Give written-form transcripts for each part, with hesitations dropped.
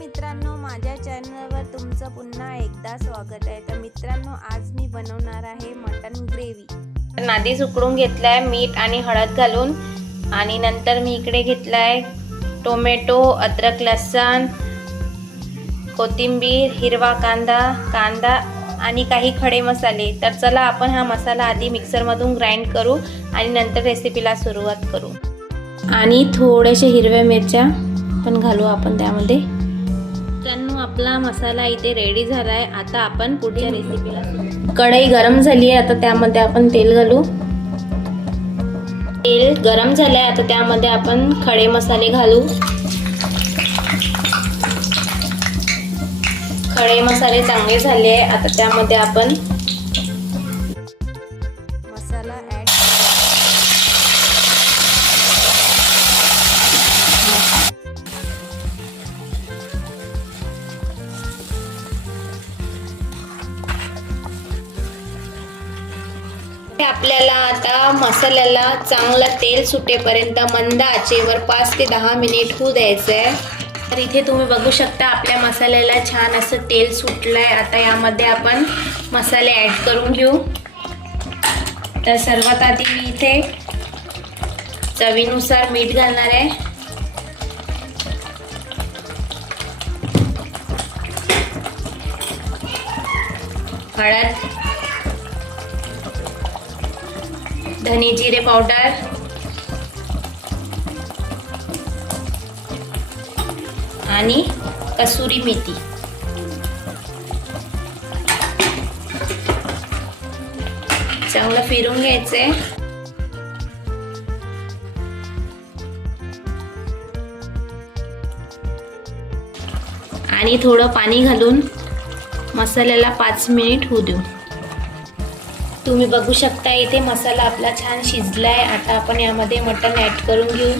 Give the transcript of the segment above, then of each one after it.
मित्रांनो, माझ्या चॅनलवर तुमचं पुन्हा एकदा स्वागत आहे। तर मित्रांनो, आज मी बनवणार आहे मटन ग्रेव्ही। आधीच उकडून घेतलाय मीठ आणि हळद घालून, आणि नंतर मी इकडे घेतलाय टोमॅटो, अद्रक, लसूण, कोथिंबीर, हिरवा कांदा आणि काही खडे मसाले। तर चला आपण हा मसाला आधी मिक्सरमधून ग्राइंड करू आणि नंतर रेसिपीला सुरुवात करू। आणि थोडेसे हिरव्या मिरच्या पण घालू आपण त्यामध्ये। मित्रांनो, आपला मसाला इथे रेडी झालाय। आता आपण पुढच्या रेसिपीला कढई गरम झाली आहे, आता त्यामध्ये आपण तेल घालू। तेल गरम झालंय, आता त्यामध्ये आपण खडे मसाले घालू। खडे मसाले चांगले झाले, आता त्यामध्ये आपण मसाला ऍड आपल्याला आता मसाल्याला चांगला तेल सुटेपर्यंत मंद आचेवर 5 ते 10 मिनिट होऊ द्यायचं आहे। तर इथे तुम्ही बघू शकता आपल्या मसाल्याला छान असं तेल सुटलंय। आता यामध्ये आपण मसाले ऍड करून घेऊ। तर सर्वात आधी मी इथे चवीनुसार मीठ घालणार आहे। हळद, धने जिरे पावडर, आणि कसुरी मेथी। चांगलं फिरून घ्यायचंय। आणि थोडं पाणी घालून मसाल्याला 5 मिनिट होऊ देऊ। तुम्ही बघू शकता इथे मसाला आपला छान शिजलाय। आता आपण यामध्ये मटण ऍड करून घेऊ।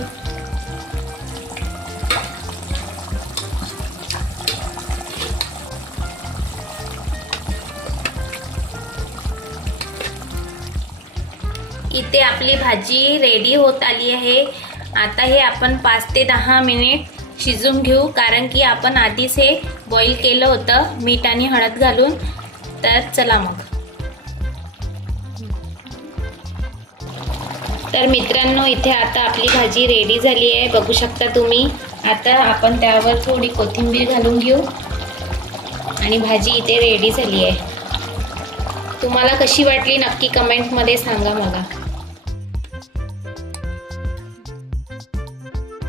इथे आपली भाजी रेडी होत आली आहे। आता हे आपण 5 ते 10 मिनिट शिजून घेऊ, कारण की आपण आधीच हे बॉईल केलं होतं मीठ आणि हळद घालून। तर चला मग। तर मित्रांनो, इथे आता आपली भाजी रेडी झाली आहे, बघू शकता तुम्ही। आता आपण त्यावर थोडी कोथिंबीर घालून घेऊ आणि भाजी इथे रेडी झाली आहे। तुम्हाला कशी वाटली नक्की कमेंटमध्ये सांगा मला।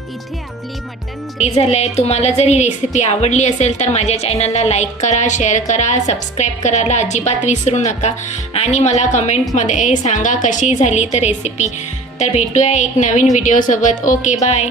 इथे आपली मटन रेडी झालंय। तुम्हाला जर ही रेसिपी आवडली असेल तर माझ्या चॅनलला लाईक करा, शेअर करा, सबस्क्राईब करायला अजिबात विसरू नका। आणि मला कमेंटमध्ये सांगा कशी झाली तर रेसिपी। तर भेटूया एक नवीन व्हिडिओ सोबत। Okay, bye.